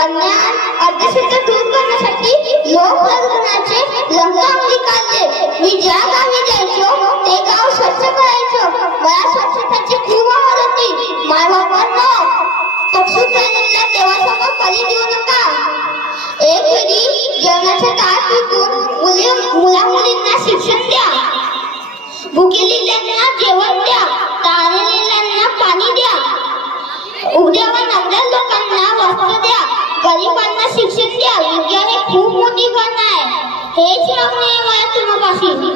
अज्ञान अंधश्रद्धा दूर करण्यासाठी लोक प्रज्ञानाचे लंका अंगी काढले. मी ज्या गावी जायचो ते गाव स्वच्छ करायचो. मला स्वच्छतेची खूप आवड होती. मायबापांनो, पक्षी प्राण्यांना देवासमोर बळी देऊ नका. एक वेळी जेवणाच्या ताट विकून मुला मुलींना शिक्षण द्या. भुकेलेल्यांना जेवण द्या. तहानलेल्यांना पाणी द्या. उघड्या व नवऱ्या लोकांना वस्त्र द्या. गरिबांना शिक्षण द्या. विज्ञान ही खूप मोठी घटना आहे. हेच मागणी आहे मला तुम्हापाशी.